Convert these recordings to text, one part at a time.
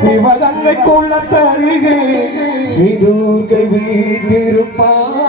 சிவகங்கை குளத்தருகே சிறுகை வீட்டிருப்பார்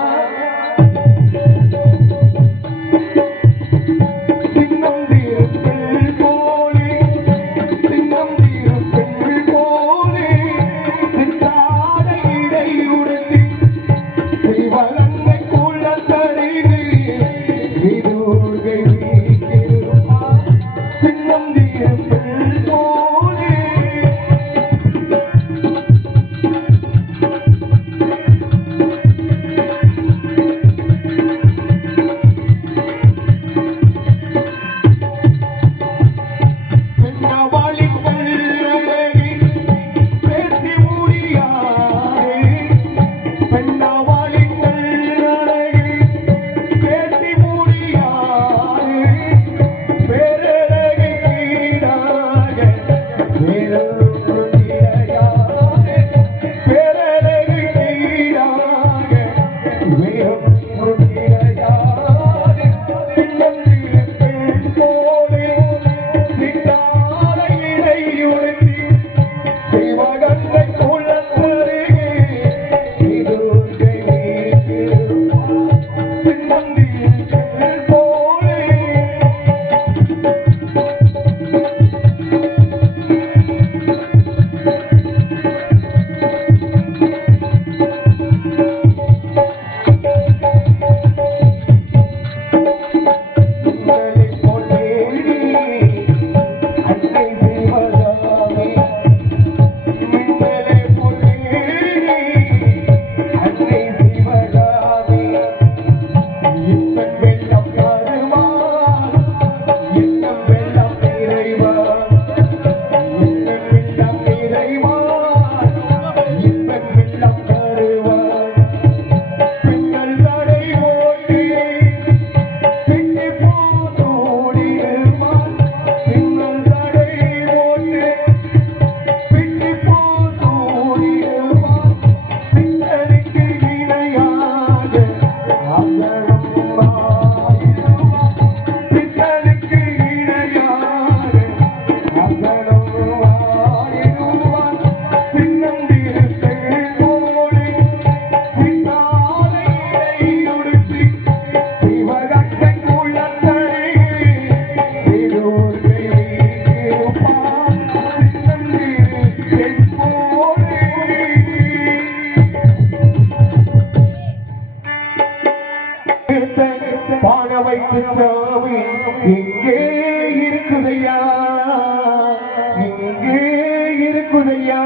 சாமி எங்கே இருக்குதையா, எங்கே இருக்குதையா.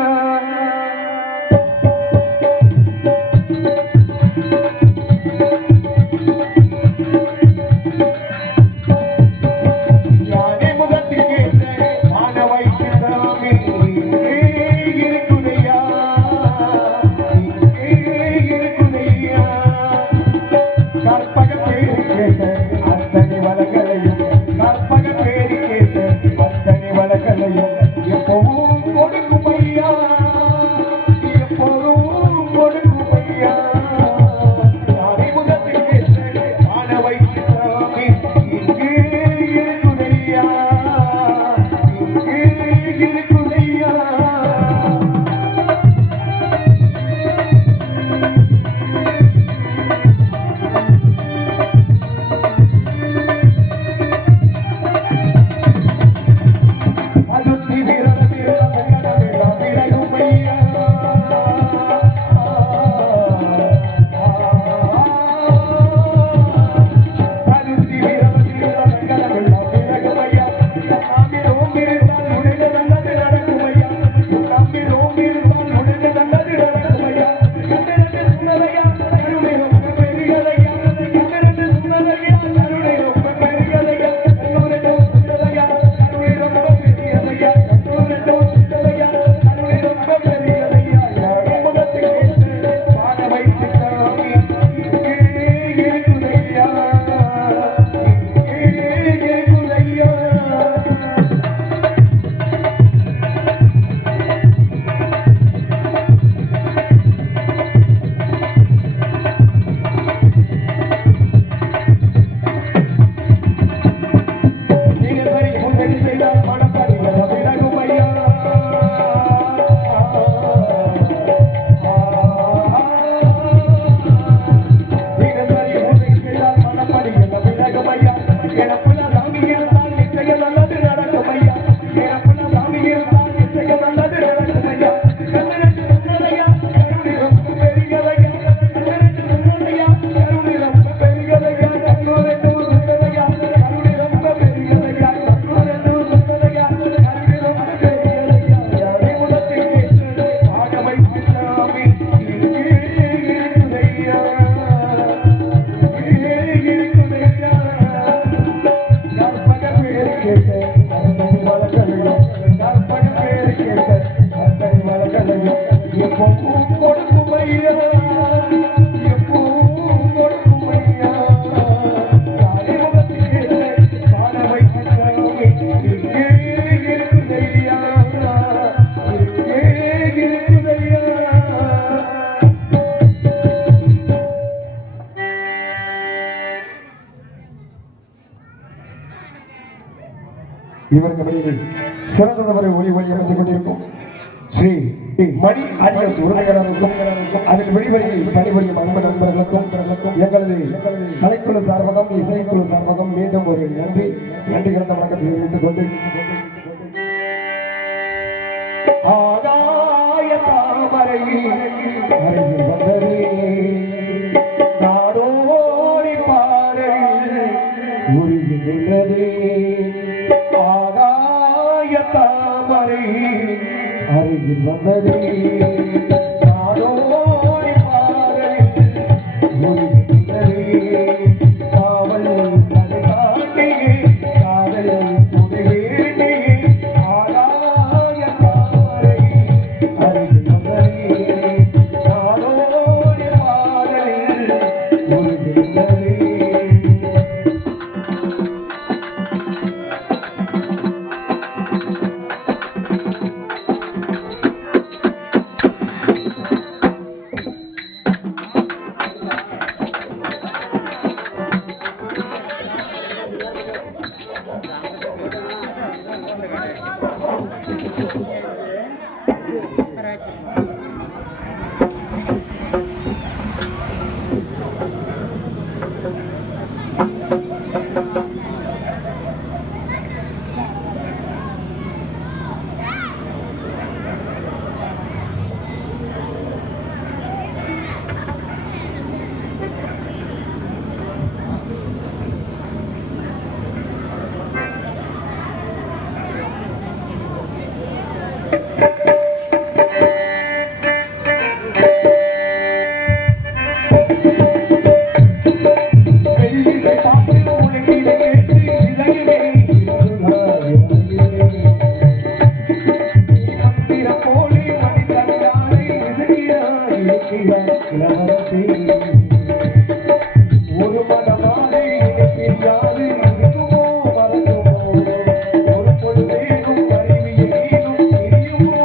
இவருக்கு வெளியில் சிறந்தவரை ஒளி ஒளி அமைத்துக் கொண்டிருக்கும் ஸ்ரீ மணி அடியஸ் உரிமையாளருக்கும் அதில் வெளிவரியில் பணிபுரியும் அன்பு நண்பர்களுக்கும் எங்களது கலைக்குழு சார்பகம் இசைக்குழு சார்பகம் மீண்டும் ஒரு நன்றி கலந்த வணக்கத்தை தெரிவித்துக் கொண்டு ஆகாய தாமரை அருகில் வந்தது நாடோடி பாடல் உருகின்றது தாமரை அருகில் வந்ததே நாடோடி பாடல் காவல் கதை காட்டி காதல் துணை வேண்டி ஆகாய தாமரை அருகில் வந்ததே நாடோடி பாடல் உருகின்றதே ஒரு மனமாலை பிரியாது இருக்குமோ மறக்குமோ ஒரு பொழுதேனும் அறிவியலும் தெரியுமோ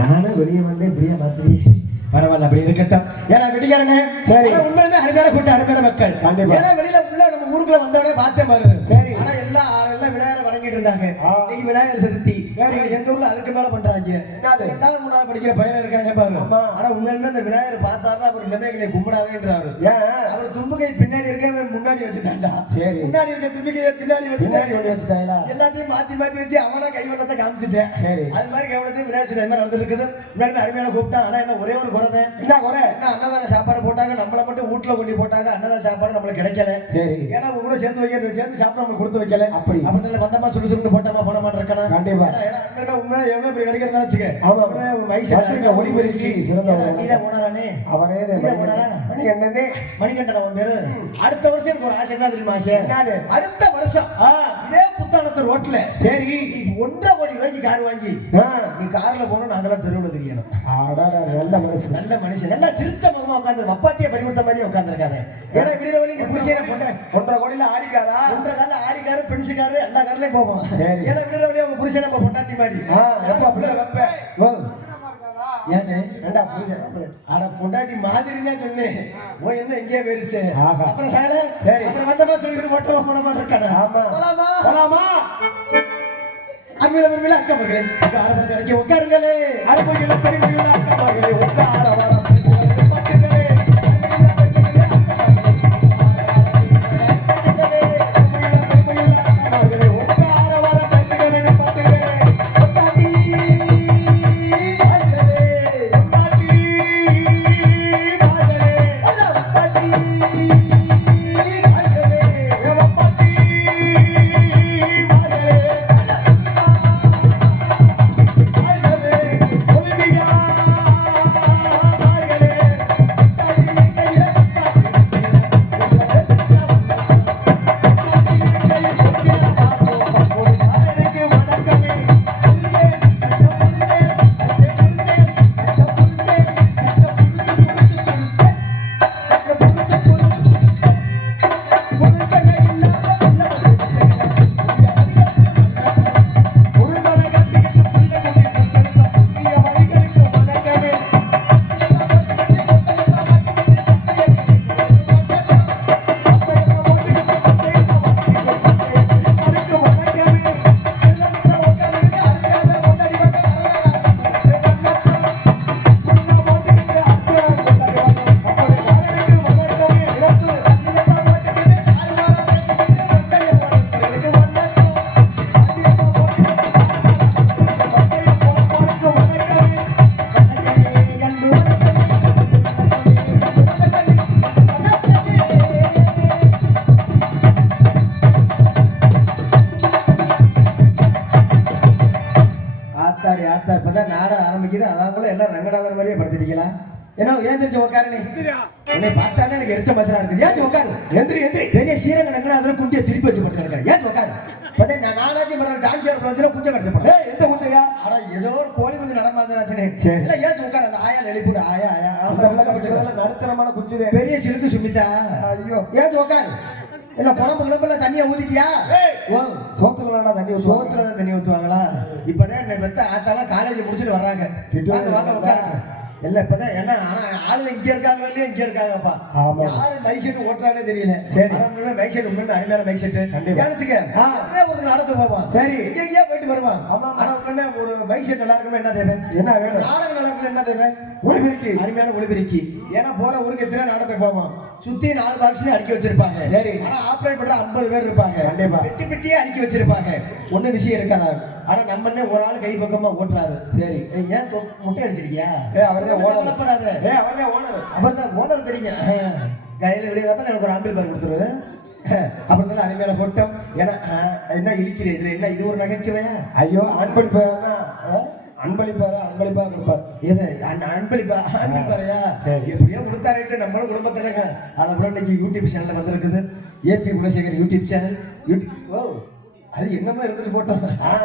நானும் வெளியே வந்தேன் இப்படியே மாத்திரி பரவாயில்ல அப்படி இருக்கட்டும். ஏன்னா வெடிக்காரனே சரி உண்மையுமே அருமையான கூட்டம் அருமையான மக்கள். கண்டிப்பா. ஏன்னா வெளியில ஃபுல்லா நம்ம ஊருக்குள்ள வந்தவனே பார்த்தேன் பாரு. சரி. ஆனா எல்லாம் விநாயகரை வணங்கிட்டு இருந்தாங்க. இன்னைக்கு விநாயகர் சதுர்த்தி. எங்க ஊர்ல அதுக்கு மேல பண்றாங்க. 2வது 3வது படிக்கிற பையன் இருக்காங்க பாரு. ஆனா உண்மையுமே அந்த விநாயகர் பார்த்தாருன்னா அவர் நிலைமைகளை கும்பிடாதேன்றாரு. அவர் தும்புகை பின்னாடி இருக்க முன்னாடி வச்சுட்டாண்டா. சரி முன்னாடி இருக்க தும்பிக்கையை பின்னாடி வச்சுட்டாங்களா எல்லாத்தையும் மாத்தி மாத்தி வச்சு அவனா கைவண்ணத்தை காமிச்சிட்டேன். சரி அது மாதிரி கைவண்ணத்தையும் விநாயகர் மாதிரி வந்து இருக்குது. முன்னாடி அருமையான கூப்பிட்டா. ஆனா என்ன ஒரே ஒரு அன்னதான சாப்பாடு போட்டாங்க. நம்மளை மட்டும் வீட்டுல கொண்டு போட்டாங்க. அன்னதான சாப்பாடு நம்மளுக்கு கிடைக்கல. சரி ஏன்னா கூட சேர்ந்து சாப்பிட நம்மளுக்கு கொடுத்து வைக்கல. அப்படி வந்தமா சுடு போட்டமா போன மாட்டேன் இருக்கணும். கண்டிப்பா உண்மையா எவ்வளவு இப்படி கிடைக்கிறதா வச்சுக்க. மணிகண்டன் அவன் பேரு. அடுத்த வருஷம் எனக்கு ஒரு ஆசை என்ன தெரியுமா? அடுத்த வருஷம் இதே புத்தானத்து ரோட்ல சரி 1.5 கோடி ரூபாய்க்கு கார் வாங்கி நீ கார்ல போனோம் நாங்களாம் தெருவில் தெரியணும். நல்ல மனுஷன் நல்லா சிரிச்ச முகமா உட்காந்து மப்பாட்டிய பறிமுத்த மாதிரி உட்காந்துருக்காரு. ஏன்னா விடிய வழி நீ புடிச்சேன போட்ட 1.5 கோடியில ஆடிக்காரா 1.5 கால ஆடிக்காரு பென்ஷுக்காரு எல்லா கார்லயும் போவோம். ஏன்னா விடிய வழி உங்க புடிச்சேன நம்ம பொண்டாட்டி மாதிரி ஏன்னு ஏண்டா புரிஞ்ச ஆனா பொண்டாட்டி மாதிரினே சொன்னேன். ஓ என்ன எங்கேயே போயிருச்சு. அப்புறம் சரி அப்புறம் வந்தமா சொல்லிட்டு ஓட்டமா போன மாதிரி இருக்கானே. ஆமா போலாமா அருமையில அக்கா மகளே ஆரம்பத்தை இறக்கி உட்காருங்களே. அருமையில பெருமையில அக்கா மகளே உட்கார எல்லாம் ரங்கநாதன் மாதிரியே படுத்துட்டீங்களா? ஏன்னா ஏந்திரிச்சு உட்காரு. உன்னை பார்த்தாலே எனக்கு எரிச்ச மசரா இருக்குது. ஏன் உட்காரு எந்திரி பெரிய சீரக ரங்கநாதன் குண்டிய திருப்பி வச்சு படுத்துருக்கேன். ஏன் உட்காரு நானாச்சும் டான்ஸ் குஞ்ச கடிச்சப்பட எந்த குஞ்சையா? ஆனா ஏதோ ஒரு கோழி குஞ்சு நடமாதாச்சுன்னு இல்ல ஏன் உட்காரு. அந்த ஆயா எழுப்பிடு ஆயா நடுத்தரமான குஞ்சு பெரிய சிலுக்கு சுமிட்டா. ஐயோ ஏன் உட்காரு. இல்ல குழம்பு கிளம்புல தண்ணியை ஊத்திட்டியா? சோத்துல தண்ணி ஊத்துவாங்களா? இப்பதான் என்ன பெத்த ஆத்தாலாம் காலேஜ் முடிச்சுட்டு வர்றாங்க. வாங்க உட்காருங்க. இல்ல இப்பதான் என்ன ஆனா ஆளு இங்க இருக்காங்க இல்லையா? இங்க இருக்காங்கப்பா. யாரு மைக் செட் ஓட்டுறானே தெரியல. மைக் செட் உண்மையில அருமையான மைக் செட் ஏனுச்சுக்க ஒரு நடத்து போவான். சரி எங்கேயா போயிட்டு வருவான். ஆனா உடனே ஒரு மைக் செட் நல்லா இருக்குமே என்ன தேவை? என்ன வேணும்? நாடகம் நல்லா இருக்குன்னு என்ன தேவை? ஒளிபெருக்கி அருமையான ஒளிபெருக்கி. ஏன்னா போற ஊருக்கு எத்தனை நாடகத்துக்கு போவான். சுத்தி 4 பாக்ஸ் அடுக்கி வச்சிருப்பாங்க. சரி ஆனா ஆப்ரேட் பண்ற 50 பேர் இருப்பாங்க. பெட்டி பெட்டியே அடுக்கி வச்சிருப்பாங்க. ஒண்ணு விஷயம் இருக்காது. ஆனா நம்ம ஒரு ஆள் கை பக்கமா ஓட்டுறாரு. சரி ஏன் முட்டை அடிச்சிருக்கியா? அவர்தான் ஓனர் தெரியும். கையில விடிய எனக்கு ஒரு ஆம்பிள் பேர் கொடுத்துரு. அப்புறம் அருமையான போட்டோம். ஏன்னா என்ன இருக்கிறது இதுல என்ன இது ஒரு நகைச்சுவையா? ஐயோ அன்பளிப்பா கொடுப்பார். எது அன்பளிப்பாரையா? எப்படியோ கொடுத்தாரு. நம்மளும் குடும்பத்தினங்க அதை கூட இன்னைக்கு யூடியூப் சேனல் வந்திருக்குது. AP Gunasekar YouTube channel. அது என்னமா இருந்துட்டு போட்டோம்.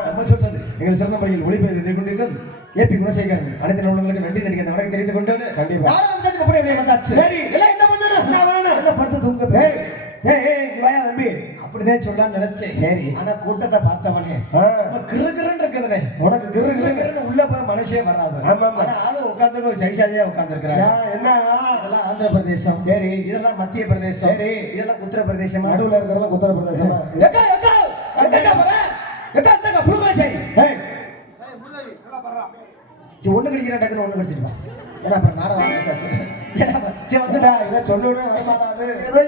நம்ம சொல்றது எங்கள் சிறந்த முறையில் ஒளிபெயர்ந்து கொண்டீர்கள். ஏபி குணசேகர் அனைத்து நண்பர்களுக்கு நன்றி நடிக்கிற வணக்கம் தெரிந்து கொண்டு படுத்து தூங்க அப்படிதான் சொல்லலாம் நினைச்சேன். ஆனா கூட்டத்தை பார்த்தவனே கிருகிருன்னு இருக்குதுனே உனக்கு கிரு உள்ள போய் மனசே வராது. ஆமா. ஆனா ஆளு உட்கார்ந்து ஒரு சைசாஜே உட்கார்ந்திருக்காங்க. என்ன இதெல்லாம் ஆந்திர பிரதேசம், சரி. இதெல்லாம் மத்திய பிரதேசம், சரி. இதெல்லாம் உத்தரப்பிரதேசம். நடுவுல இருக்கிறதெல்லாம் உத்தரப்பிரதேசமா? எக்கா எக்கா எக்கா போற எக்கா தங்க புடுங்க சரி. ஏய் ஒண்ணு கடிக்கிற டக்குன்னு ஒண்ணு கடிச்சிடுவான். ஏன்னா அப்புறம் நாடகம் ஆரம்பிச்சாச்சு. ஏன்னா சரி வந்துடா இதை சொல்லுடா வரமாட்டாது.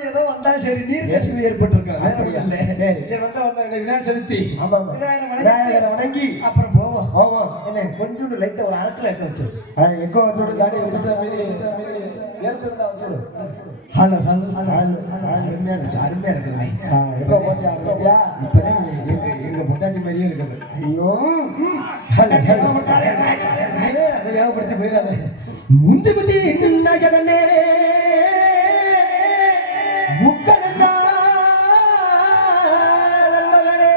ஏதோ வந்தா சரி நீர் கசிவு ஏற்பட்டிருக்காங்க. அப்படியா? இல்ல சரி. சரி வந்தா விநாயகர் செலுத்தி ஆமா விநாயகரை வணங்கி அப்புறம் போவோம். போவோம். என்ன கொஞ்சோண்டு லைட்டா ஒரு அரைக்கில் எடுத்து வச்சு எக்கோ வச்சோடு காடி வச்சா ஏற்கிறதா வச்சோடு. ஹலோ ஹலோ ஹலோ அருமையா இருந்துச்சு, அருமையா இருக்குது. எக்கோ போட்டியா? இப்பதான் எங்க பொட்டாட்டி மாதிரியே இருக்குது. ஐயோ அதை வேகப்படுத்தி போயிடாத. முந்தி முந்தி நகரனே முக்கரண்ணா மகனே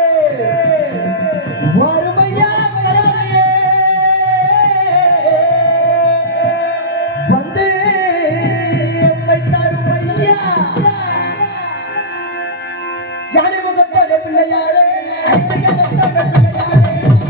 வறுமையா வரவனையே வந்து எம்மை தருமையா யானை முகத்தோட பிள்ளையாரே ஐயகத்தோட பிள்ளையாரே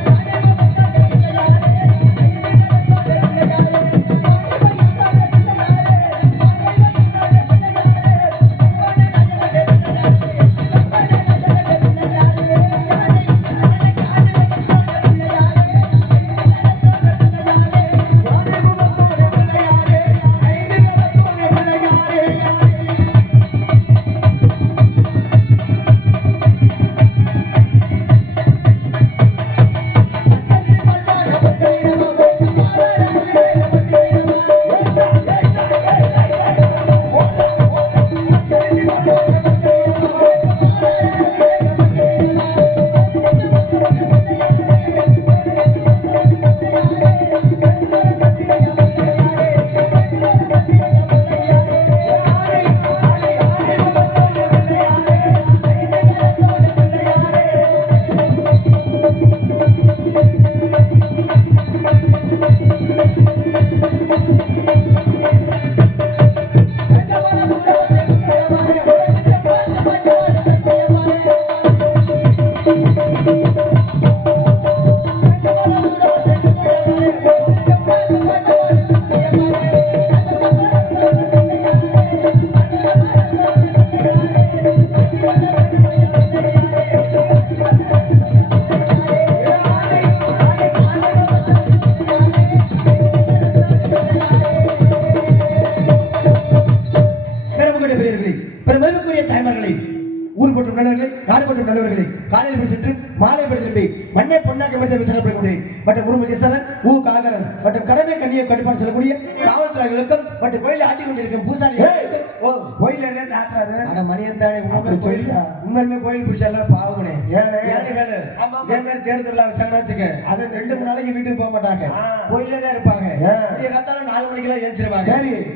ஊர் போற்றும் நல்லவர்களே, நாடு போற்றும் நல்லவர்களே, காலையில் போய் சென்று மாலை போய் திரும்பி மண்ணை பொன்னாக்க மனித செல்லப்படக்கூடிய மற்றும் முருகேசரன் ஊ காகரன் மற்றும் கடமை கண்ணியை கட்டுப்பாடு செல்லக்கூடிய காவல்துறைகளுக்கும் மற்றும் கோயிலை ஆட்டி கொண்டிருக்கும் பூசாரிகளுக்கும் கோயில் என்ன ஆட்டுறாரு? ஆனா மணியத்தானே கோயில் உண்மையுமே கோயில் பிடிச்சால பாவனே ஏழைகள் இதே மாதிரி தேர்தல் வச்சாங்கன்னு வச்சுக்க அது 2-3 நாளைக்கு வீட்டுக்கு போக மாட்டாங்க, கோயிலே தான் இருப்பாங்க. காத்தாலும் 4 மணிக்கெல்லாம் ஏஞ்சிருவாங்க,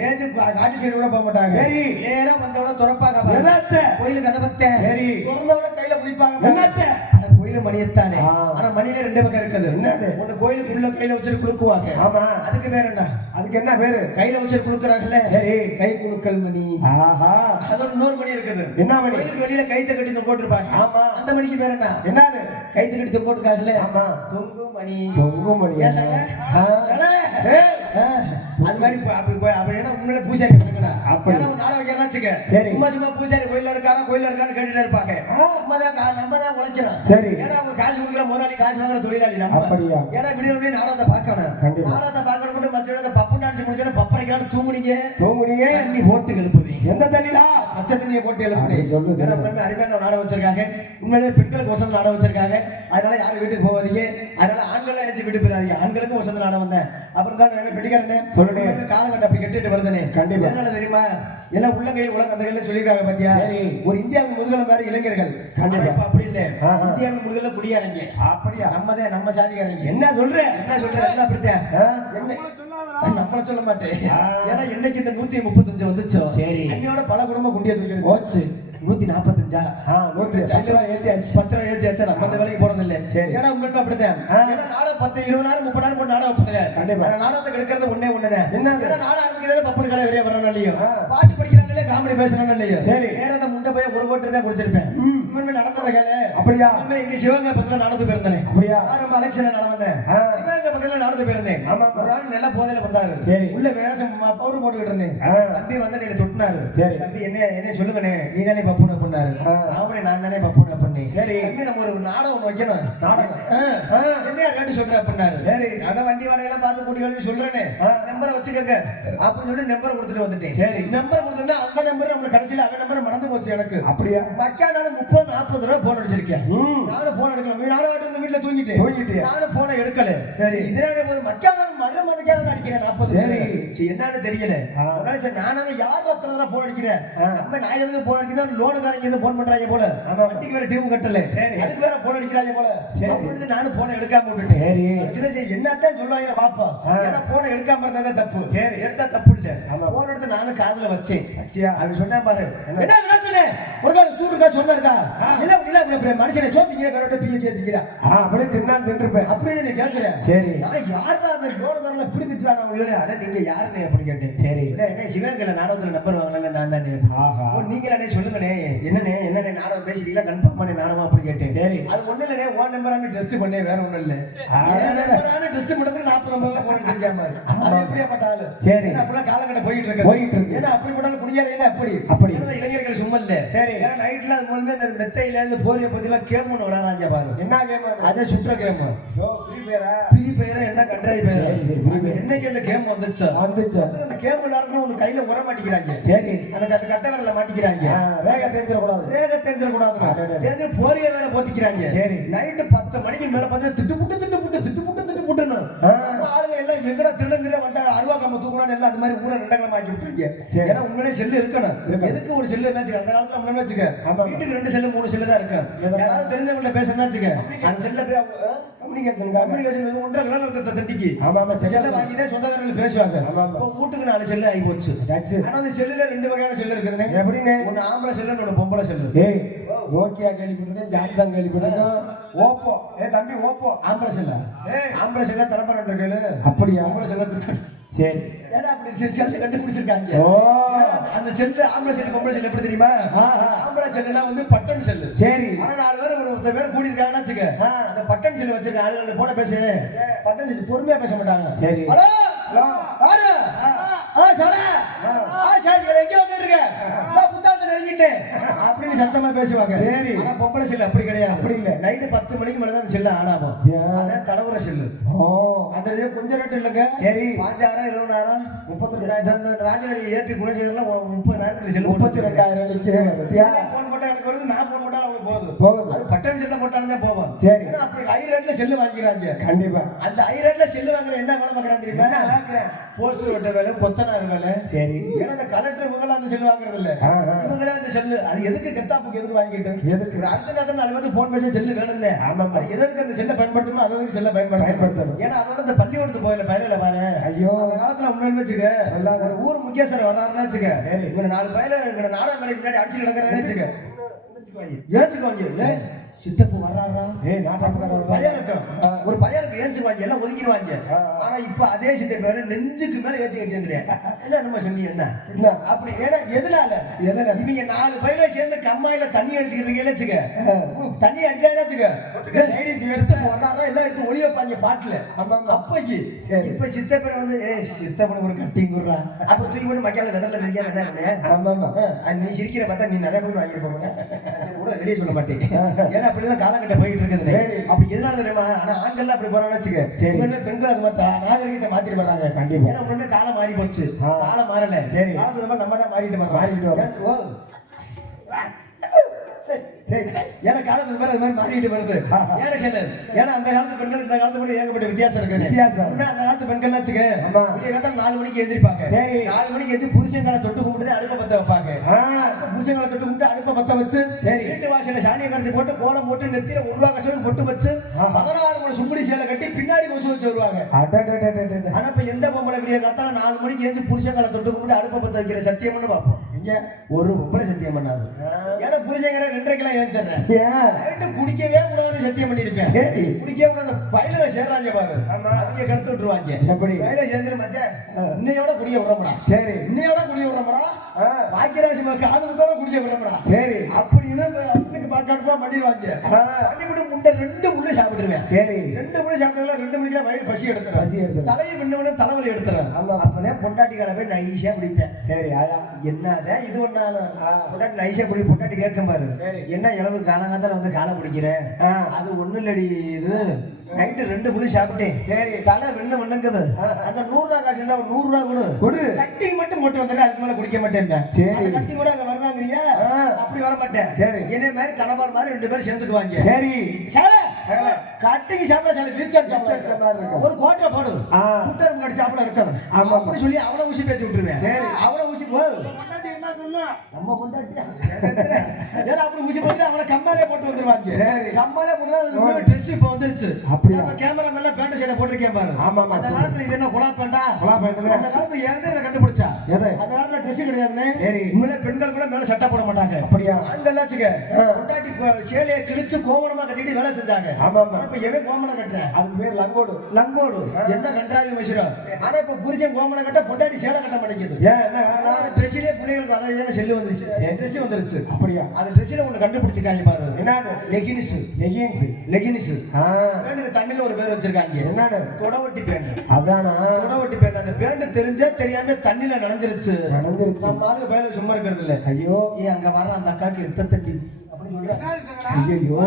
ஏஞ்சி காட்டு சைடு கூட போக மாட்டாங்க. நேரம் வந்தவன துறப்பாங்க கோயிலு கதவத்தை திறந்தவன கையில குளிப்பாங்க. ஆனா கோயில மணியத்தானே, ஆனா மணியில 2 பக்கம் இருக்குது. ஒண்ணு கோயிலுக்கு உள்ள கையில வச்சு குளுக்குவாங்க, அதுக்கு பேர் என்ன? அதுக்கு என்ன பேரு? கையில வச்சு குளுக்குறாங்கல்ல, கை குளுக்கல் மணி. அதோட இன்னொரு மணி இருக்குது, என்ன மணி? கோயிலுக்கு வெளியில கைத்த கட்டி போட்டிருப்பாங்க, அந்த மணிக்கு பேர் என்ன? என்னது? கைத்த கட்டி போட்டிருக்காங்கல்ல, தொங்கு மணி. தொங்கு மணி அது மாதிரி ஏன்னா உண்மையில பூசாரி ஏன்னா நாடகம் வைக்கிறா வச்சுக்க, சும்மா சும்மா பூசாரி கோயில இருக்கான்னு கேட்டுட்டு இருப்பாங்க. நம்ம தான் உழைக்கிறோம், ஏன்னா அவங்க காசு கொடுக்குற முதலாளி, காசு வாங்குற தொழிலாளி நம்ம. ஏன்னா விடிய நாடகத்தை பார்க்கணும், நாடகத்தை பார்க்கணும் மட்டும் மற்ற பப்பு டான்ஸ் முடிச்சோட பப்பரைக்கான தூங்குனீங்க தண்ணி போட்டு எழுப்புவீங்க. எந்த தண்ணிடா? பச்சை தண்ணியை போட்டு எழுப்புனீங்க. அருமையான நாடகம் வச்சிருக்காங்க, உண்மையிலே பெண்களுக்கு வசந்த நாடகம் வச்சிருக்காங்க. அதனால யாரும் வீட்டுக்கு போவாதீங்க, அதனால ஆண்கள் ஏற்றி வீட்டு போயிடாதீங்க. ஆண்களுக்கும் வசந்த நாடகம் வந்தேன் அப்புறம் பெட்டிக்காரனே சொல்லுங்க, காலகட்டம் அப்படி கெட்டுட்டு வருதுனே. கண்டிப்பா எதனால தெரியுமா? எல்லாம் உள்ளங்கையில் உலக அந்த கையில சொல்லிருக்காங்க பாத்தியா? ஒரு இந்தியாவின் முதுகல மாதிரி இளைஞர்கள். இப்ப அப்படி இல்ல, இந்தியாவின் முதுகல குடியாரங்க. அப்படியா? நம்ம சாதிக்காரங்க. என்ன சொல்ற எல்லாம் அப்படித்தான். நம்மள சொல்ல மாட்டேன், ஏன்னா என்னைக்கு இந்த 135 வந்துச்சோ என்னையோட பல குடும்பம் குண்டியா தூக்கி போச்சு. 145 10 ஏத்தியாச்சு. நம்ம அந்த வேலைக்கு போறது இல்ல, ஏன்னா உங்களுக்கு அப்படித்தான். ஏன்னா நாடகம் 10-20 நேரம் 30 நேரம் நாடகம் வைப்பாங்க. நாடகத்தை எடுக்கிறது ஒண்ணே ஒண்ணுதான். ஏன்னா நாடகம் ஆரம்பிக்கிறது பப்பு கலை வெளியே வரணும் இல்லையோ, பாட்டு படிக்கிறாங்களே, காமெடி பேசுறாங்க இல்லையோ, நேரம் முண்டை போய் ஒரு கோட்டை தான் குடிச்சிருப்பேன். இப்ப நடந்தத கேளு. அப்படியா? நம்ம இங்க சிவகங்கை பக்கத்துல நடந்து போயிருந்தேன். அப்படியா? நான் நம்ம எலெக்ஷன்ல நடந்தேன். ஆ. சிவகங்கை பக்கத்துல நடந்து போயிருந்தேன். ஆமா. ஒரு ஆள் நல்ல போதையில வந்தாரு. சரி. உள்ள வேஷம் பவுடர் போட்டுக்கிட்டு இருந்தேன். ஆ. தம்பி வந்து என்னை தொட்டினாரு. சரி. தம்பி என்ன சொல்லுங்கண்ணே, நீ தானே பப்புன்னு பண்ணாரு. ஆ. ஆமாண்ணே, நான் தானே பப்புன்னு பண்ணேன். சரி. தம்பி நம்ம ஒரு நாடகம் வைக்கணும். நாடகம்? ஆ. என்னையா கேட்டு சொல்ற அப்படின்னாரு. சரி. நான் வண்டி வாடகையெல்லாம் பார்த்து கூட்டி வந்து சொல்றேனே, ஆ. நம்பரை வச்சுக்கங்க அப்படின்னு சொல்லி நம்பர் கொடுத்துட்டு வந்துட்டேன். சரி. நம்பர் கொடுத்தா அந்த நம்பர் நம்ம கடைசியில அவன் நம்பர் மறந்து போச்சு எனக்கு. அப்படியா? மக்கா நானும் 30-40 தடவை போன் அடிச்சிருக்கேன். நானும் போன் எடுக்கல. நானும் இந்த வீட்டுல தூங்கிட்டேன். நானும் போனை எடுக்கல. சரி. இதனால போது மக்கா நானும் மறுமணிக்காக அடிக்கிறேன் 40. சரி. என்னன்னு தெரியல. அதனால சரி நானே யாரும் அத்தனை தடவை போன் அடிக்கிறேன். நம்ம நான் எதுக்கு போன் அடிக்கிறேன், லோனுக்காரங்க எதுவும் போன் பண்றாங்க போல. வண்டிக்கு வேற டியூ கட்டல. அதுக்கு வேற போன் அடிக்கிறாங்க போல. அப்படின்னு நானும் போனை எடுக்காம விட்டுட்டேன். சரி என்னத்தான் சொல்லுவாங்க பாப்பா. ஏன்னா போனை எடுக்காம இருந்தா தப்பு. சரி, எடுத்தா தப்பு இல்ல. போன் எடுத்து நானும் காதுல வச்சேன். அவன் சொன்னா பாரு, என்ன விளக்குல ஒரு சூடுக்கா சொன்னாருக்கா இல்ல இல்ல மனுஷனை சோத்திங்க வேற பிய கேட்டிக்கிறா. அப்படியே தின்றுப்பேன் அப்படின்னு நீ கேட்கிற. சரி, நான் யாரா அந்த ஜோனதரல பிடி திட்டுறாங்க அவங்க. அட நீங்க யாருன்னு அப்படி கேட்டேன். சரி, என்ன சிவகங்கையில நாடகத்துல நம்பர் வாங்கல நான் தானே. ஆஹா, நீங்களே சொல்லுங்கண்ணே, என்னண்ணே நாடகம் பேசிட்டீங்களா, கன்ஃபார்ம் பண்ணி நாடகம் அப்படி கேட்டேன். சரி, அது ஒண்ணு இல்லனே, ஓன் நம்பரான டெஸ்ட் பண்ணே, வேற ஒண்ணும் இல்ல. நம்பரான டெஸ்ட் பண்றதுக்கு 40 நம்பர்ல போன் அடிச்சிருக்காம அது எப்படியா பட்டாலும். சரி, அப்படியே காலங்கட்ட போயிட்டு இருக்கு. ஏன்னா அப்படி போட்டாலும் குடியாரே அப்படி இளைஞர்கள் சும்மா இல்ல. சரி, ஏன்னா நைட்ல அது மூலமே இந்த மெத்தையில இருந்து போரிய பத்திலாம் கேம் ஒன்று விளையாடுறாங்க பாரு. என்ன கேம்? அதை சுற்ற கேம். ஃப்ரீ ஃபயரா என்ன கண்ட்ராய் பேர். என்னைக்கு அந்த கேம் வந்துச்சு அந்த கேம் விளையாடுறது ஒன்று கையில உர மாட்டிக்கிறாங்க. சரி, எனக்கு அது கட்டணங்கள மாட்டிக்கிறாங்க. ரேக தேஞ்சிட கூடாது. போரிய வேற போத்திக்கிறாங்க. சரி, நைட்டு 10 மணிக்கு மேல பார்த்தா திட்டு புட்டுன்னு ஆளுங்க எல்லாம் எங்கடா திருடங்கிற வந்தாங்க. அருவா கம்ப தூக்கணும் எல்லாம் அது மாதிரி ஊரை ரெண்டங்களை மாக்கி விட்டுருங்க. ஏன்னா உண்மையிலே செல்லு இருக்கணும். எதுக்கு ஒரு செல்லு என்ன அந்த காலத்துல நம்ம வச்சுக்க வீட்டுக்கு 2 செல்லு 3 செல்லு தான் இருக்கு. யாராவது தெரிஞ்சவங்கள்ட்ட பேசணும்னா வச்சுக்க அந்த செல்ல கம்யூனிகேஷன் 1.5 கிலோ இருக்கிற தட்டிக்கு செல்ல வாங்கி தான் சொந்தக்காரர்கள் பேசுவாங்க. இப்போ வீட்டுக்கு 4 செல்லு ஆகி போச்சு. ஆனா அந்த செல்லுல 2 வகையான செல்லு இருக்குதுன்னு. எப்படின்னு? ஒன்னு ஆம்பளை செல்லு, ஒன்னு பொம்பளை செல்லு. நோக்கியா கேள்விப்பட்டிருக்கேன், சாம்சங் கேள்விப்பட்டிருக்கேன், ஓப்போ. தம்பி ஓப்போ ஆம்பளை செல்லா? ஆம்பளை செல்லா தரப்பா 2 கேளு. அப்படியா? ஆம்பளை செல்லா இருக்கு. சரி, ஏன்னா அப்படி செல்லு கண்டுபிடிச்சிருக்காங்க. அந்த செல்லு ஆம்பளை செல்லு பொம்பளை செல்லு எப்படி தெரியுமா? ஆம்பளை செல்லுனா வந்து பட்டன் செல்லு. சரி, ஆனா 4 பேர் ஒரு பேர் கூடி இருக்காங்கன்னு வச்சுக்க, அந்த பட்டன் செல்லு வச்சிருக்க ஆளுங்க போட பேசு. பட்டன் செல்லு பொறுமையா பேச மாட்டாங்க. சரி, ஹலோ யாரு? சரி, எங்க வந்துருக்க? நான் புத்தாலத்துல இறங்கிட்டேன் அப்படின்னு சத்தமா பேசுவாங்க. சரி, ஆனா பொம்பளை செல்லு அப்படி கிடையாது. அப்படி இல்ல, நைட்டு 10 மணிக்கு மேல தான் அந்த செல்லு ஆன் ஆகும். அதான் தடவுற செல்லு. அந்த கொஞ்சம் ரேட்டு இல்லைங்க. சரி, 5000 20,000 32,000 ராஜநடி ஏபி குணசேகர்லாம் 30,000 செல்லு 32,000 போன் போட்டா எனக்கு வருது. நான் போன் போட்டா அவங்களுக்கு போகுது. அது பட்டன் செல்ல போட்டாலும் தான் போகும். சரி, அப்படி ஹை ரேட்ல செல்லு வாங்கிக்கிறாங்க. கண்டிப்பா அந்த ஹை ரேட்ல செல்லு வாங்குற என்ன வேலை பார்க்கறாங்க தெரியுமா? போஸ்டர் ஓட்ட வேலை, கொத்தனார் வேலை. சரி, ஏன்னா அந்த கலெக்டர் இவங்கெல்லாம் அந்த செல்லு வாங்குறது இல்ல. இவங்களே அந்த செல்லு அது எதுக்கு கெத்தாப்புக்கு எதுக்கு வாங்கிட்டு எதுக்கு அர்ஜென்ட் 4 பேருக்கு போன் பேச செல்லு வேணும்னே. ஆமா, எதுக்கு அந்த செல்லை பயன்படுத்தணும், அதுக்கு செல்லை பயன்படுத்தணும். ஏன்னா அதோட இந்த பள்ளிக்கூடத்து போயில பயில பாரு. ஐயோ, அந்த காலத்துல முன்னாடி வச்சுக்க ஒரு ஊர் முக்கியஸ்தர் வர்றாருன்னு வச்சுக்க, இவங்க 4 பயில இவங்க நாடகம் கடைக்கு முன்னாடி அடிச்சு கிடக்குறான்னு வச்சுக்க, ஏச்சுக்குவாங்க. சித்தப்பு வர்றாரா? ஒரு பையனுக்கு ஏஞ்சுவாங்க, எல்லாம் ஒதுக்கிடுவாங்க. ஆனா இப்ப அதே சித்த பேரு நெஞ்சுக்கு மேல ஏற்றி கட்டிருக்கிறேன். என்ன நம்ம சொன்னி என்ன அப்படி? ஏன்னா எதனால இவங்க 4 பையில சேர்ந்து கம்மாயில தண்ணி அடிச்சுக்கிறீங்க. தண்ணி அடிச்சாச்சுக்க வர்றாரா எல்லாம் எடுத்து ஒளி வைப்பாங்க பாட்டுல. அப்பைக்கு இப்ப சித்த பேரை வந்து சித்தப்பன ஒரு கட்டிங் குடுறா அப்ப தூக்கி போட்டு மக்கால வெதர்ல நினைக்க என்ன நீ சிரிக்கிற பார்த்தா நீ நிறைய பேர் வாங்கிருப்பாங்க கூட வெளியே சொல்ல மாட்டேன். ஏன்னா அப்படிதான் காலகட்ட போயிட்டு இருக்குது. அப்படி எதனால தெரியுமா? ஆனா ஆண்கள் அப்படி போறான்னு வச்சுக்க, பெண்கள் அது மாதிரி நாகரிகத்தை மாத்திட்டு வர்றாங்க. கண்டிப்பா, ஏன்னா முன்னாடி காலம் மாறி போச்சு. காலம் மாறல, காலம் நம்ம தான் மாறிட்டு வர்றோம். ஏன்னா காலத்துக்கு மேல அது மாதிரி மாறிட்டு வருது. ஏன்னா கேளு, ஏன்னா அந்த காலத்து பெண்கள் இந்த காலத்து கூட ஏகப்பட்ட வித்தியாசம் இருக்கு. அந்த காலத்து பெண்கள் வச்சுக்க 4 மணிக்கு எழுந்திருப்பாங்க. 4 மணிக்கு எழுதி புருஷங்களை தொட்டு கும்பிட்டு அடுப்பை பத்த வைப்பாங்க. புருஷங்களை தொட்டு கும்பிட்டு அடுப்பை பத்த வச்சு வீட்டு வாசல சாணியை கரைச்சி போட்டு கோலம் போட்டு நெத்தியில 1 ரூபா கசம் பொட்டு வச்சு 16 மணி சுங்குடி சேலை கட்டி பின்னாடி கொசு வச்சு வருவாங்க. ஆனா இப்ப எந்த பொம்பளை விடிய காத்தால 4 மணிக்கு எழுதி புருஷங்களை தொட்டு கும்பிட்டு அடுப்பை பத்த வைக்கிற சத்தியம்னு பார்ப்போம். ஒரு பொம்பளை சத்தியம் பண்ணாது. ஏன்னா புருஷங்கிற 2:30 ஏன் குடிக்கவே கூடாதுன்னு சத்தியம் பண்ணிருப்பேன். குடிக்கவே கூடாது பயில சேர்றாங்க பாரு, அவங்க கடத்து விட்டுருவாங்க. பயில சேர்ந்துரு மச்சா இன்னையோட குடிக்க விடுறோம்டா. சரி, இன்னையோட குடிக்க விடுறோம்டா, பாக்கியராசி காதலத்தோட குடிக்க விடுறோம்டா. சரி, அப்படின்னு போட்டு பாக்காட்டுமா பண்ணிடுவாங்க. ஆ. பண்ணிவிட்டு முட்டை 2 முள்ளு சாப்பிட்டுருவேன். சரி 2 முள்ளு சாப்பிட்டதுல 2 மணிக்கு வயிறு பசி எடுத்துறேன். பசி எடுத்துரும். தலையை பின்னவன தலைவலி எடுத்துறேன். ஆமா. அப்பதான் பொண்டாட்டிக்கார போய் நைஸா குடிப்பேன். சரி ஆயா என்னதான் இது ஒண்ணாலும் ஆ. பொண்டாட்டி நைஸா குடி. பொண்டாட்டி கேட்க பாரு, சரி. என்ன இளவு காலங்காத்தால வந்து காலை பிடிக்கிறேன். ஆ. அது ஒண்ணு இல்லடி, இது நைட்டு 2 முள்ளு சாப்பிட்டேன். சரி தலை வெண்ணு வண்ணுங்குது. அந்த 100 ரூபா காசு இருந்தா ஒரு 100 ரூபா கொடு. கொடு. கட்டி மட்டும் போட்டு வந்துட்டு அதுக்கு மேல குடிக்க மாட்டேன். சரி. கட்டி கூட அங்க வருவாங்கறியா? ஆ. அப்படி வர மாட்டேன். சரி. என்னை மாதிரி கனபால் மாதிரி 2 பேரும் சேர்ந்துக்குவாங்க. சரி சாலை கட்டிக்கு சாப்பிட சாலை வீச்சர் சாப்பிட இருக்கும். ஒரு கோட்டை போடு. ஆ. முட்டர் கடி சாப்பிட இருக்காது. ஆமா. அப்படி சொல்லி அவளை ஊசி பேத்தி விட்டுருவேன். சரி. அவளை ஊசி போ. நம்ம பொண்டாட்டியா? ஏன்னா அப்படி ஊசி போட்டு அவளை கம்மாலே போட்டு வந்துருவாங்க. சரி. கம்மாலே போட்டு ட்ரெஸ் இப்ப வந்துருச்சு. அப்படியா? நம்ம கேமரா மேல பேண்ட் ஷர்ட் போட்டிருக்கேன் பாரு. ஆமா, ஆமா. அந்த காலத்துல இது என்ன குலா பேண்டா? குலா பேண்ட். அந்த காலத்துல ஏன் இதை கண்டுபிடிச்சா? எது? அந்த காலத்துல ட்ரெஸ் கிடையாதுன்னு. சரி. உண்மையிலே பெண்கள் கூட மேல சட்டை போட மாட்டாங்க. அப்படியா? ஆண்கள் வச்சுக்க ஆ. பொண்டாட்டி சேலையை கிழிச்சு கோமணமா கட்டிட்டு வேலை செஞ்சாங்க. ஆமா ஆமா. இப்ப எவன் கோமணம் கட்டுறேன்? அதுக்கு பேர் லங்கோடு. லங்கோடு. என்ன கண்டாவி மனுஷரோ. ஆனா இப்ப புரிஞ்சன் கோமணம் கட்ட பொண்டாட்டி சேலை கட்ட மாட்டேங்குது. ஏன் என்ன அந்த ட்ரெஸ்ஸிலே பிள்ளைகளுக்கு அதான் செல்லு வந்துருச்சு. ட்ரெஸ் வந்துருச்சு. அப்படியா? அந்த ட்ரெஸ்ஸில ஒண்ணு கண்டுபிடிச்சிருக்காங்க பாரு. என்னது? லெகின்ஸ். லெகின்ஸ். லெகின்ஸ். ஆ. பேண்டுக்கு தமிழ்ல ஒரு பேர் வச்சிருக்காங்க. என்னது? தொடவட்டி பேண்ட். அதானா? தொடவட்டி பேண்ட். அந்த பேண்ட் தெரிஞ்சே தெரியாம தண்ணில நனைஞ்சிருச்சு. நனைஞ்சிருச்சு. நம்ம ஆளு பேர சும்மா இருக்கிறது இல்ல. ஐயோ அங்க வர அந்த அக்காக்கு எத்த தட்டி அப்படி சொல்றாங்க. ஐயோ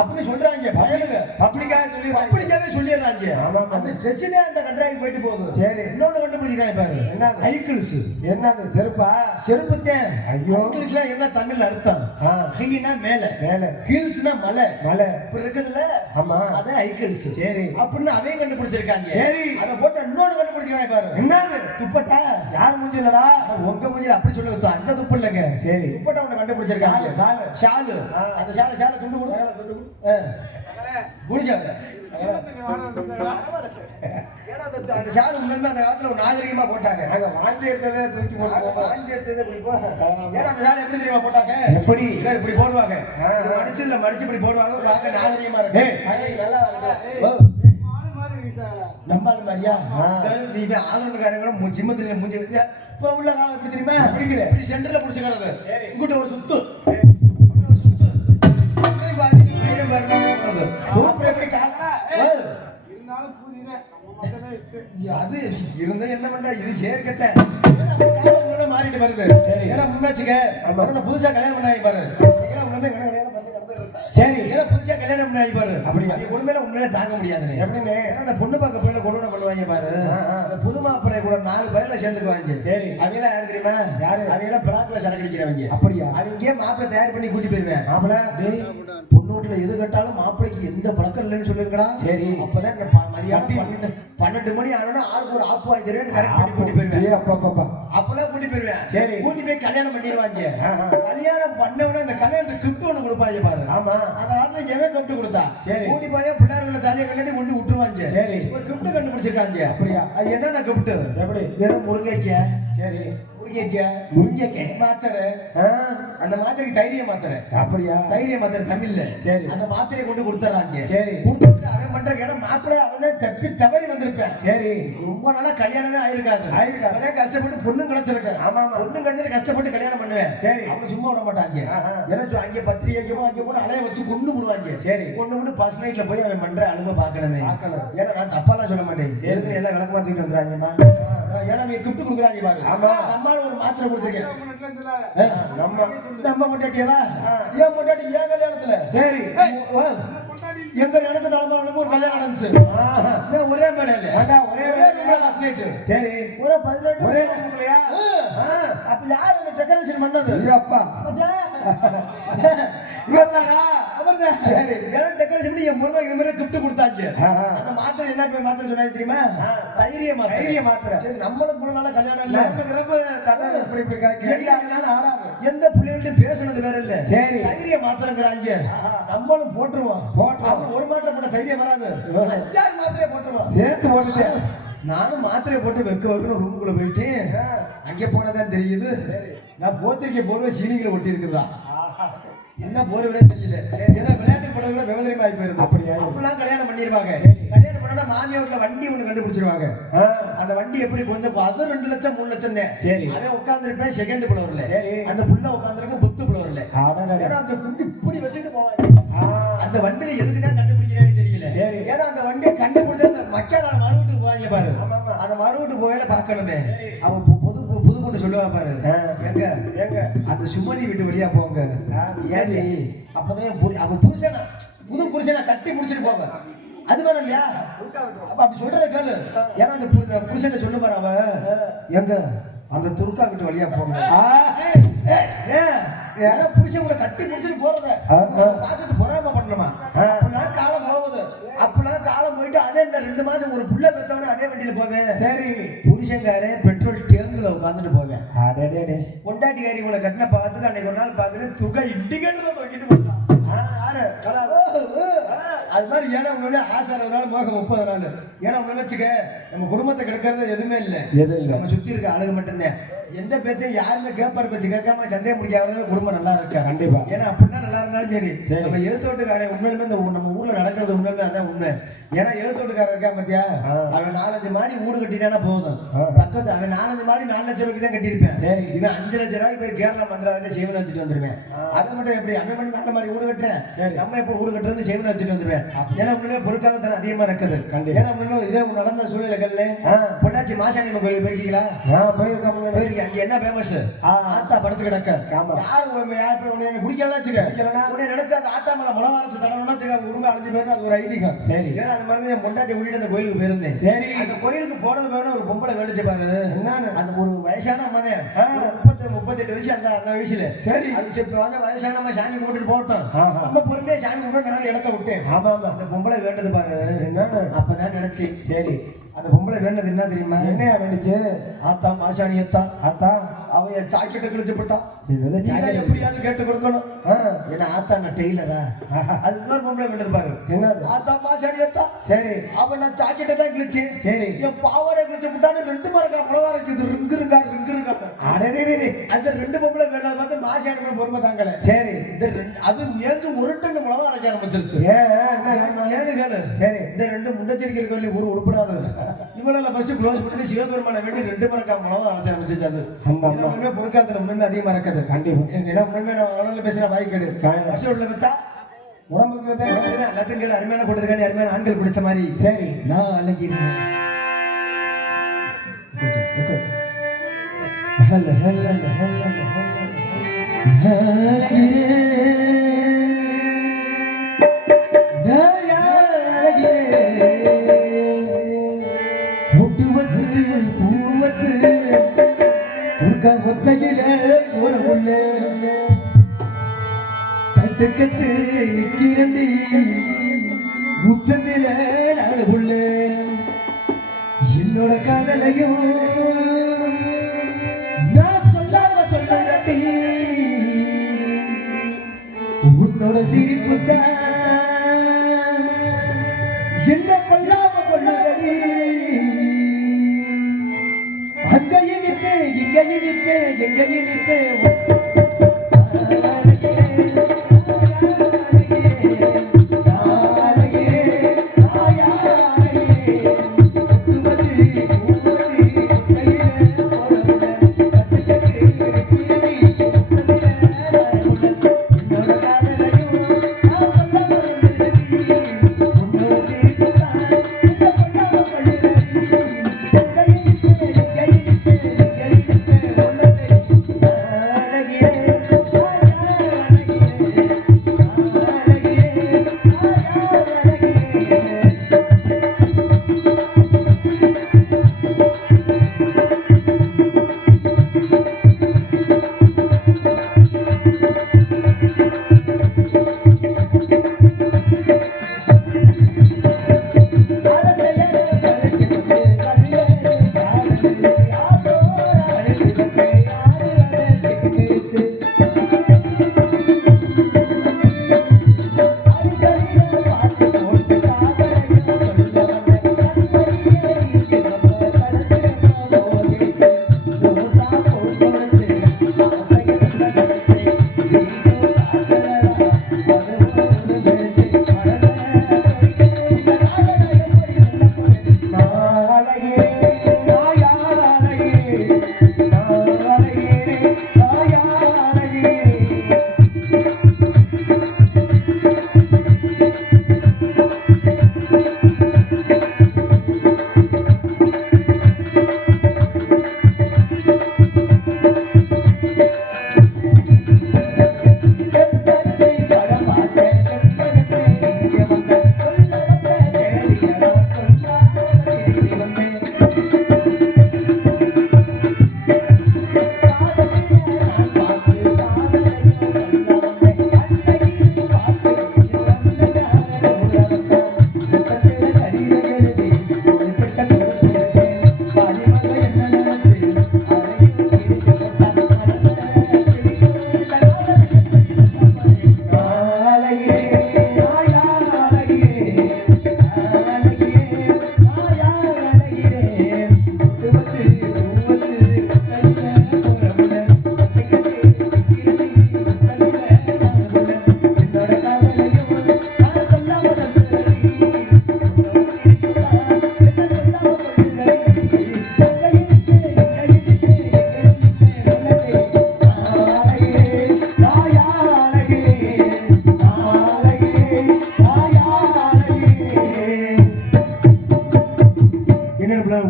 அப்படி சொல்றாங்க பயலுங்க. பப்ளிக்காக சொல்லி அப்படியே சொல்லிடுறாங்க. ஆமா. அந்த ட்ரெஸ்ஸிலே அந்த கண்ட்ராக்ட் போயிட்டு போகுது. சரி. இன்னொன்னு கண்டுபிடிக்கிறாங்க பாரு. என்னது? ஐக்கிள்ஸ். என்னது? செருப்பா? செருப்புத்தேன். ஐயோ. ஐக்கிள்ஸ்ல என்ன தமிழ்ல அர்த்தம்? ஆ. ஹைனா மேல, மேல, ஹீல்ஸ்னா மலை. மலை. இப்படி இருக்குதுல்ல? ஆமா. அது ஐக்கிள்ஸ். சரி. அப்படின்னு அதையும் கண்டுபிடிச்சிருக்காங்க. சரி. அத போட்டு இன்னொன்னு கண்டுபிடிக்கிறாங்க பாரு. என்னது? துப்பட்டா. யார் மூஞ்சிலடா? உங்க மூஞ்சில அப்படி சொல்லுங்க. அந்த துப்பு இல்லைங்க. சரி. துப்பட்டா ஒண்ணு கண்டுபிடிச்சிருக்காங்க. ஷாலு. ஷாலு. அந்த ஷால துண்டு கொடு. குடிச்சாங்க. அந்த ஷாலு உண்மையுமே அந்த காலத்துல ஒரு நாகரிகமா போட்டாங்க. நாங்க வாந்தி எடுத்ததே தூக்கி போட்டு வாந்தி எடுத்ததே இப்படி போ. ஏன்னா அந்த ஷாலு எப்படி தெரியுமா போட்டாங்க? எப்படி? இல்ல இப்படி போடுவாங்க. மடிச்சு இல்ல மடிச்சு இப்படி போடுவாங்க. பார்க்க நாகரிகமா இருக்கு. நல்லா இருக்கு. நம்பால் மாதிரியா? இவன் ஆளுநர்காரங்க ஜிம்மத்துல மூஞ்சி இப்ப உள்ள காலம் எப்படி தெரியுமா? இப்படி சென்டர்ல புடிச்சுக்கிறது. இங்கிட்ட ஒரு சுத்து. அது இருந்தா என்ன பண்ற? இது சேர்க்கட்ட மாறிட்டு வருது. ஏன்னா முன்னாச்சுக்க புதுசா கல்யாணம் பண்ணாங்க பாரு. சரி. புதுசா கல்யாணம் பண்ணாங்க பாரு. அப்படியா? உண்மையில உண்மையில தாங்க முடியாது. எப்படின்னு? அந்த பொண்ணு பார்க்க போயில கொடுமை பண்ணுவாங்க பாரு. புது மாப்பிள்ளை கூட 4 பேர்ல சேர்ந்துக்குவாங்க. சரி. அவங்க யாரு தெரியுமா? யாரு? அவங்க பிளாக்ல சரக்கு அடிக்கிறவங்க. அப்படியா? அவங்க மாப்பிள்ளை தயார் பண்ணி கூட்டி போயிருவேன். மாப்பிள்ளை பொண்ணு வீட்டுல எது கட்டாலும் மாப்பிள்ளைக்கு எந்த பழக்கம் இல்லைன்னு சொல்லிருக்கா. சரி. அப்பதான் மதியானம் 12 மணி ஆனா ஆளுக்கு ஒரு ஆப்பு வாங்கி தருவேன். கரெக்ட் பண்ணி கூட்டி போயிருவேன். அப்பதான் கூட்டி போயிருவேன். சரி. கூட்டி போய் கல்யாணம் பண்ணிடுவாங்க. கல்யாணம் பண்ணவன அந்த கல்யாணத்துக்கு கிஃப்ட் ஒண்ணு கொடுப்பாங்க பாரு. ஆமா. அந்த காலத்துல எவன் கிஃப்ட் கொடுத்தா? சரி. கூட்டி போய் பிள்ளைகளை தலையை கட்டி கொண்டு விட்டுருவாங்க. சரி. ஒரு கிஃப்ட் கண்டுபிடிச்சிருக்காங்க. அப்படியா? அது என்னென்ன கிஃப்ட்? எப்படி? வெறும் முருங்கைக்காய். சரி. முருங்கைக்காய் மாத்திரை. அந்த மாத்திரைக்கு தைரிய மாத்திரை. அப்படியா? தைரிய மாத்திரை தமிழ்ல. சரி. அந்த மாத்திரையை கொண்டு கொடுத்துறாங்க. சரி. கொடுத்துட்டு அவன் பண்ற ஏன்னா மாப்பிள்ளை அவன் தான் தப்பி தவறி வந்திருப்பேன். சரி. ரொம்ப நாளா கல்யாணமே ஆயிருக்காது. அவன் கஷ்டப்பட்டு பொண்ணு கிடைச்சிருக்கேன். ஆமா. பொண்ணு கிடைச்சிட்டு கஷ்டப்பட்டு கல்யாணம் பண்ணுவேன். சரி. அவங்க சும்மா விட மாட்டாங்க. ஏன்னா அங்கே பத்திரிகை அங்கே போட்டு அலைய வச்சு கொண்டு போடுவாங்க. சரி. கொண்டு விட்டு ஃபர்ஸ்ட் நைட்ல போய் அவன் பண்ற அழுக பாக்கணுமே. ஏன்னா நான் தப்பாலாம் சொல்ல மாட்டேன். எதுக்கு எல்லாம் விளக்கமா தூக்கிட்டு வந்துறாங்கம்மா. ஏன்னா நீ கிஃப்ட் கொடுக்குறாங்க பாரு. நம்மளால ஒரு மாத்திரை கொடுத்துருக்கேன். நம்ம பொண்டாட்டியவா? ஏன் பொண்டாட்டி ஏன் கல்யாணத்துல? சரி. எங்க இடத்துல ஒரு கல்யாணம் நடந்துச்சு. ஒரே மேடையில ஒரே ஃபர்ஸ்ட் நைட். சரி. ஒரே 18 ஒரே ரூம்லயா? அப்ப யார் அந்த டெக்கரேஷன் பண்ணது? அப்பா. இவர்தானா? அவர்தான். சரி. ஏன் டெக்கரேஷன் பண்ணி என் முருகன் இந்த மாதிரி கிஃப்ட் கொடுத்தாங்க. அந்த மாத்திரை என்ன பேர் மாத்திரை சொன்னாங்க தெரியுமா? தைரிய மாத்திரை. தைரிய மாத்திரை. சரி நம்மளுக்கு முன்னால கல்யாணம் இல்ல. ரொம்ப தடவை இப்படி இப்படி எல்லாரும் ஆடாது. எந்த புள்ளைகிட்ட பேசுனது வேற இல்ல. சரி. தைரிய மாத்திரைங்கறாங்க. நம்மளும் போட்டுருவோம். போட்டுருவோம். ஒரு மாத்திரை போட்ட தைரியம் வராது. 5 மாத்திரை போட்டுருவோம். சேர்த்து போட்டுட்டேன். நானும் மாத்திரை போட்டு வெக்க ரூமுக்குள்ள போயிட்டு அங்கே போனதான் தெரியுது. நான் போத்திரிக்கை போர்வை சீலிங்கில ஒட்டி இருக்குதா? என்ன போர்வே தெரியல. ஏன்னா விளையாட்டு படங்களை விவரமா ஆகி போயிருது. அப்பெல்லாம் கல்யாணம் பண்ணிருவாங்க. கல்யாணம் பண்ணா மாமியார்ல வண்டி ஒண்ணு கண்டுபிடிச்சிருவாங்க. அந்த வண்டி எப்படி கொஞ்சம் அது 2 லட்சம் 3 லட்சம் தான். அவன் உட்கார்ந்துருப்பேன் செகண்ட் புலவர்ல. அந்த புள்ள உட்கார்ந்துருக்கு புத்து புலவர்ல. ஏன்னா அந்த குண்டி இப்படி வச்சுட்டு போவாங்க அந்த வண்டியில எதுக்குதான் கண்டுபிடிக்கிறேன்னு தெரியல சரி. ஏன்னா அந்த வண்டியை கண்டுபிடிச்சா அந்த மக்கால மறுவீட்டுக்கு போவாங்க பாரு அந்த மறுவீட்டு போவேல பார்க்கணுமே அவன் புது புது பொண்ணு சொல்லுவா பாரு எங்க அந்த சுமதி வீட்டு வழியா போங்க ஏன் அப்பதான் அவன் புருஷனா புது புருஷனா கட்டி முடிச்சிட்டு போங்க அது வேணும் இல்லையா அப்ப அப்படி சொல்றத கேளு ஏன்னா அந்த புருஷன் சொல்லு பாரு அவ எங்க அந்த துர்கா வீட்டு வழியா போங்க ஏன்னா புருஷன் உங்களை கட்டி முடிச்சுட்டு போறத பார்த்துட்டு பொறாம பண்ணணுமா அப்படிலாம் காலம் போகுது அப்படிலாம் காலம் போயிட்டு அதே இந்த 2 மாசம் ஒரு புள்ள பெத்தவன அதே வண்டியில போவேன் சரி புருஷன்காரே பெட்ரோல் டேங்குல உட்காந்துட்டு போவேன் பொண்டாட்டிக்காரி உங்களை கட்டின பார்த்துட்டு அன்னைக்கு ஒரு நாள் பார்த்துட்டு துர்கா இண்டிகேட்டர்ல தூக்கிட்டு போட்டான் அது மாதிரி ஏன்னா உண்மையிலே ஆசை 60 நாள் மோகம் 30 நாள் ஏன்னா உண்மை வச்சுக்க நம்ம குடும்பத்தை கிடக்கிறது எதுவுமே இல்லை நம்ம சுத்தி இருக்க அழகு மட்டும்தான் எந்த பேச்சையும் யாருமே கேட்பாரு பேச்சு கேட்காம சண்டையை முடிக்காத குடும்பம் நல்லா இருக்கா கண்டிப்பா ஏன்னா அப்படின்னா நல்லா இருந்தாலும் சரி நம்ம எழுத்தோட்டுக்காரன் உண்மையிலுமே இந்த நம்ம ஊர்ல நடக்கிறது உண்மையிலுமே அதான் உண்மை ஏன்னா எழுத்தோட்டுக்காரன் இருக்கா பாத்தியா அவன் 4-5 மாடி வீடு கட்டிட்டானா போதும் பக்கத்து அவன் 4-5 மாடி 4 லட்சம் ரூபாய்க்கு தான் கட்டியிருப்பேன் இவன் 5 லட்சம் ரூபாய்க்கு போய் கேரளா மந்திரம் சேவனை வச்சுட்டு வந்துருவேன் அதை மட்டும் எப்படி அவன் மட்டும் நல்ல மாதிரி வீடு கட்டுறேன் நம்ம எப்போ வீடு கட்டுறது சேவனை வச்சுட்டு வந்துருவேன் ஏன்னா உண்மையிலே பொருட்கால தரம் அதிகமா இருக்குது ஏன்னா உண்மையிலே இதே நடந்த சூழ்நிலைகள்ல பொள்ளாச்சி மாசாணி கோயில் போயிருக்கீங்களா போயிருக்கீங்க அங்க என்ன ஃபேமஸ் ஆத்தா படுத்து கிடக்க யாரு குடிக்கலாம் வச்சுக்க நினைச்சா அந்த ஆத்தா மேல மலவாரசு தடவை உருமை அழிஞ்சு போயிடும் அது ஒரு ஐதீகம் சரி ஏன்னா அது மாதிரி என் பொண்டாட்டி கூட்டிட்டு அந்த கோயிலுக்கு போயிருந்தேன் சரி அந்த கோயிலுக்கு போனது வேணும் ஒரு பொம்பளை வேணுச்சு பாரு அந்த ஒரு வயசான அம்மானே 38 வயசு அந்த வயசுல சரி அது செப்பு வயசான அம்மா சாமி கும்பிட்டு போட்டோம் நம்ம பொறுமையா சாமி கும்பிட்டு இடத்த விட்டேன் அந்த பொம்பளை வேண்டது பாரு அப்பதான் நினைச்சு சரி அந்த பொம்பளை வேண்டது என்ன தெரியுமா என்ன வேண்டுச்சு ஆத்தா மாசாணி ஆத்தா அவன் என் சாக்கெட்டை கிழிச்சு போட்டான் எப்படியாவது கேட்டு கொடுக்கணும் ஏன்னா ஆத்தா நான் டெய்லரா அது இன்னொரு பொம்பளை வேண்டது பாரு என்ன ஆத்தா மாசாணி சரி அவன் நான் சாக்கெட்டை தான் கிழிச்சு சரி என் பாவாடை கிழிச்சு போட்டான்னு 2 மரக்கா புலவா இருக்குது ரிங்கு இருக்கா அந்த 2 பொம்பளை வேண்டது பார்த்து மாசாணி பொறுமை தாங்கல சரி அது ஏந்து 1 டன் புலவா அரைக்க ஆரம்பிச்சிருச்சு ஏன்னு கேளு சரி இந்த 2 முண்டச்சேரிக்கை இருக்கவில்லை ஒரு உருப்படாது இவளெல்லாம் ஃபர்ஸ்ட் க்ளோஸ் பண்ணி சிவபெருமானை வேண்டி 2 மரக்கா புலவா அரைச்ச ஆரம்பிச்சிச்சு அது உண்மையுமே பொறுக்காத்துல உண்மையுமே அதிகமா இருக்குது கண்டிப்பா ஏன்னா உண்மையுமே நான் உடல்ல பேசுற வாய் கேடு ஃபர்ஸ்ட் உள்ள பார்த்தா உடம்புக்கு எல்லாத்தையும் கேடு அருமையான போட்டிருக்காங்க அருமையான ஆண்கள் பிடிச்ச மாதிரி சரி நான் அழகிறேன் ஹல்ல ஹல்ல ஹல்ல ஒத்தையில உள்ள தட்டுக்கட்டு நிக்கிறண்டி முச்சந்தில நாடு உள்ள என்னோட காதலையும் நான் சொல்லாம சொல்லுறடி உன்னோட சிரிப்பு தான் என்ன கொல்லாம கொள்ளுறடி அங்கேயும் நிற்பேன் இங்கேயும் நிற்பேன் எங்கேயும் நிற்பேன்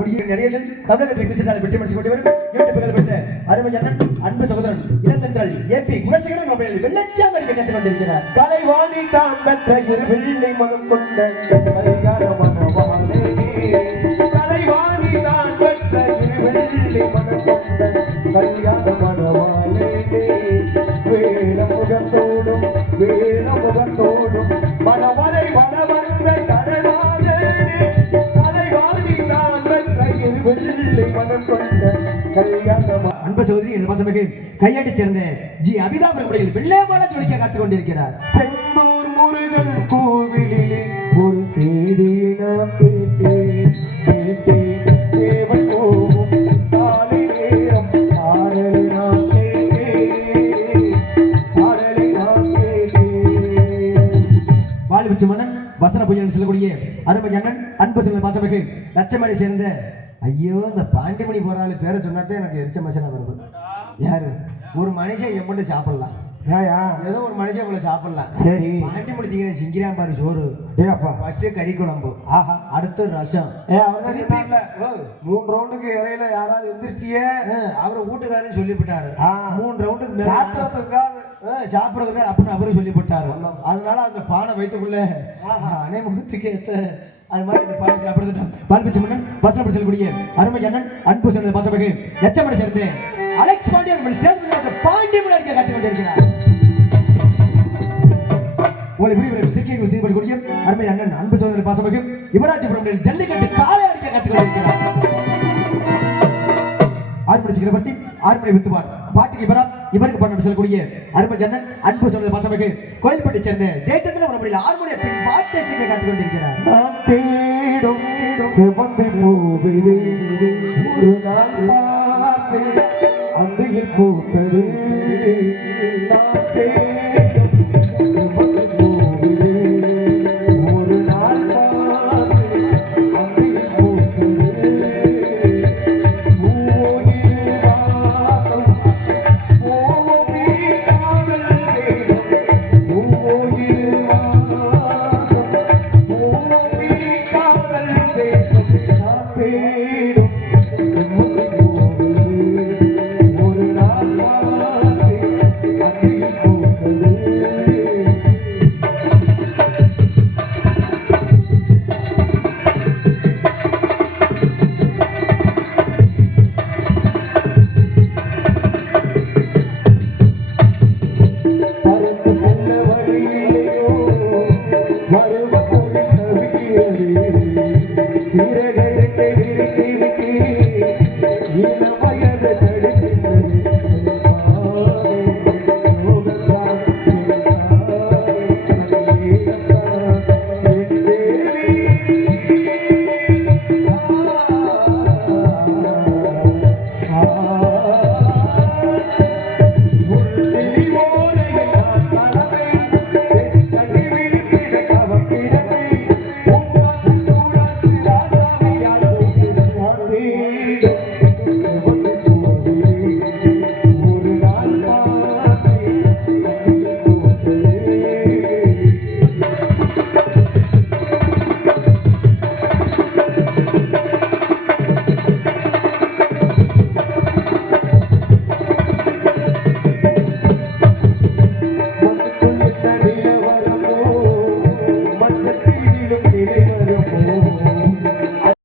உடைய நடிகர்கள் தமிழகத்தில் பேசினால் வெற்றி மடிச்சு கொண்டு வரும் யூடியூப் புகழ் பெற்ற அருமை அண்ணன் அன்பு சகோதரன் இளந்தென்றல் ஏபி குணசேகரன் மொபைல் வெள்ளச்சாமல் கற்றுக் கொண்டிருக்கிறார். கலைவாணி தான் பெற்ற இரு வெள்ளை மனம் கொண்ட கல்யாண மனவாளே. கலைவாணி தான் பெற்ற இரு வெள்ளை மனம் கொண்ட கல்யாண மனவாளே. வேலமுகத்தோடும் வேலமுகத்தோடும் மனவரை வளவந்த கடலாதே. கலைவாணி தான் பெற்ற இரு வெள்ளை மனம் கொண்ட கல்யாண அன்பு சகோதரி இந்த மாசமிகு கையாடி சேர்ந்த ஜி அபிதாபுரம் முறையில் வெள்ளையமால ஜொலிக்க காத்துக் கொண்டிருக்கிறார். செந்தூர் முருகன் கோவிலிலே ஒரு செய்தியை நான் கேட்டேன். தேவன் போகும் காலை நேரம் ஆடலை நான் கேட்டேன். ஆடலை நான் கேட்டேன். வாலிபுச்சு மன்னன் வசன புயல் செல்லக்கூடிய அருமை அண்ணன் அன்பு செல்வ மாசமிகு லட்சமணி சேர்ந்த ஐயோ இந்த பாண்டிமணி போறாள் பேரை சொன்னாத்தே எனக்கு எரிச்ச மச்சனா வருது. யாரு ஒரு மனுஷன் எம்மட்டு சாப்பிடலாம், ஏதோ ஒரு மனுஷன் உங்களை சாப்பிடலாம். சரி பாண்டிமணி திங்கிற சிங்கிராம் பாரு சோறு, ஃபர்ஸ்ட் கறி குழம்பு, அடுத்து ரசம். அவர் 3 ரவுண்டுக்கு இறையில யாராவது எந்திரிச்சியே அவரை வீட்டுக்காரன்னு சொல்லிவிட்டாரு. 3 ரவுண்டுக்கு மேல சாப்பிடுறது அப்படின்னு அவரும் சொல்லிவிட்டாரு. அதனால அந்த பானை வைத்துக்குள்ள அனைமுகத்துக்கு ஏற்ற அது மாதிரி இந்த பாடத்தை அப்படிதான் பால்பிச்சு மன்னன் வசனம் செல்லக்கூடிய அருமை அண்ணன் அன்பு செல்வ பாசமிகு லட்சமணி சேர்ந்து அலெக்ஸ் பாண்டியன் சேர்ந்து பாண்டியமணி அடிக்க காத்துக் கொண்டிருக்கிறார். உங்களை விரிவுரை சிக்கியை செய்யப்படக்கூடிய அருமை அண்ணன் அன்பு சோதனை பாசமிகு யுவராஜபுரம் ஜல்லிக்கட்டு காலை அடிக்க காத்துக் கொண்டிருக்கிறார். ஆர்மணி சக்கரவர்த்தி ஆர்மணி வித்துவார் பாட்டுக்கு இவருக்கு பண்ண செல்லக்கூடிய அருமை அண்ணன் அன்பு சோதனை பாசமிகு கோயில்பட்டி சேர்ந்த ஜெயச்சந்திரன் முறையில் ஆர்மணியை பின் பாட்டை செய்ய காத்துக் கொண்டிருக்கிறார். தேடும் செவந்தி பூவிலே ஒரு நாள் பார்த்து அந்தையில் பூத்தது. நான் தேடும் செவந்தி பூவிலே ஒரு நாள் பார்த்து அந்தையில் பூத்தது. பூவோயில் வாசம் போவோமே காதல் தேடும். பூவோயில் வாசம் போவோமே காதல் தேடும். நான் தேடும் ஒரு நாள் பார்த்து அந்தையில் பூத்தது. பறந்து செல்ல வழியிலேயோ வருவ பொருள் தவிக்கிறது. சிறகை விரித்தி